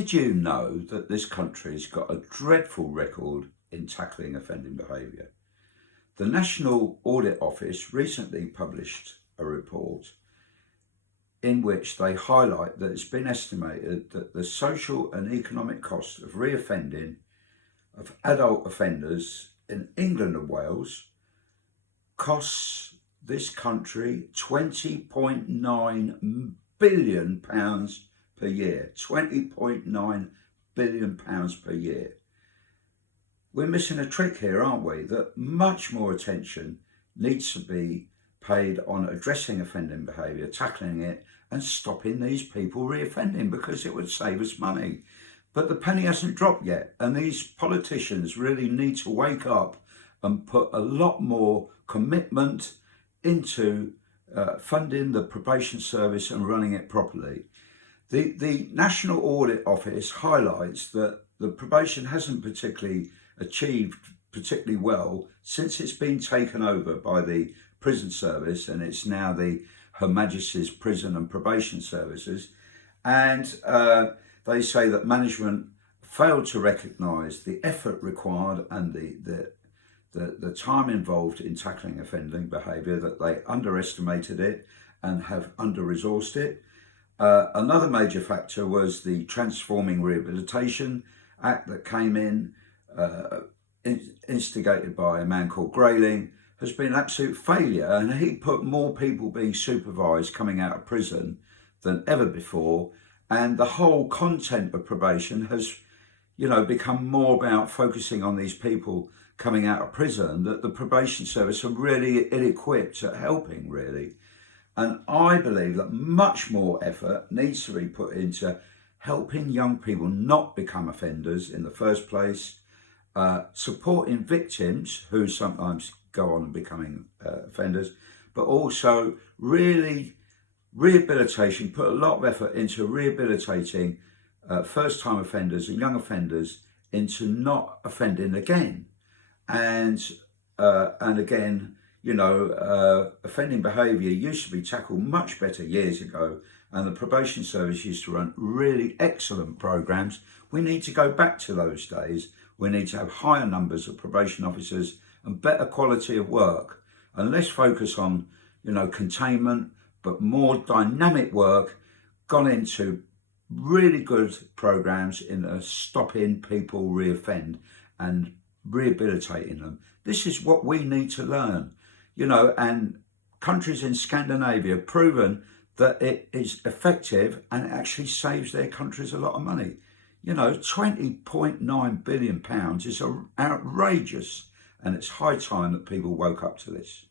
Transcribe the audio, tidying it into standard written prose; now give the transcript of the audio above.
Did you know that this country's got a dreadful record in tackling offending behaviour? The National Audit Office recently published a report in which they highlight that it's been estimated that the social and economic cost of reoffending of adult offenders in England and Wales costs this country £20.9 billion per year. £20.9 billion per year. We're missing a trick here, aren't we? That much more attention needs to be paid on addressing offending behaviour, tackling it and stopping these people reoffending, because it would save us money. But the penny hasn't dropped yet, and these politicians really need to wake up and put a lot more commitment into funding the probation service and running it properly. The National Audit Office highlights that the probation hasn't achieved particularly well since it's been taken over by the prison service, and it's now the Her Majesty's Prison and Probation Services. And they say that management failed to recognise the effort required and the time involved in tackling offending behaviour, that they underestimated it and have under-resourced it. Another major factor was the Transforming Rehabilitation Act that came in, instigated by a man called Grayling, has been an absolute failure, and he put more people being supervised coming out of prison than ever before. And the whole content of probation has, become more about focusing on these people coming out of prison, that the probation service are really ill-equipped at helping, really. And I believe that much more effort needs to be put into helping young people not become offenders in the first place, supporting victims who sometimes go on and becoming offenders, but also really rehabilitation, put a lot of effort into rehabilitating first-time offenders and young offenders into not offending again. And again, offending behaviour used to be tackled much better years ago, and the probation service used to run really excellent programs. We need to go back to those days. We need to have higher numbers of probation officers and better quality of work, and less focus on, containment, but more dynamic work gone into really good programs in stopping people reoffend and rehabilitating them. This is what we need to learn, and countries in Scandinavia have proven that it is effective and it actually saves their countries a lot of money. £20.9 billion is outrageous, and it's high time that people woke up to this.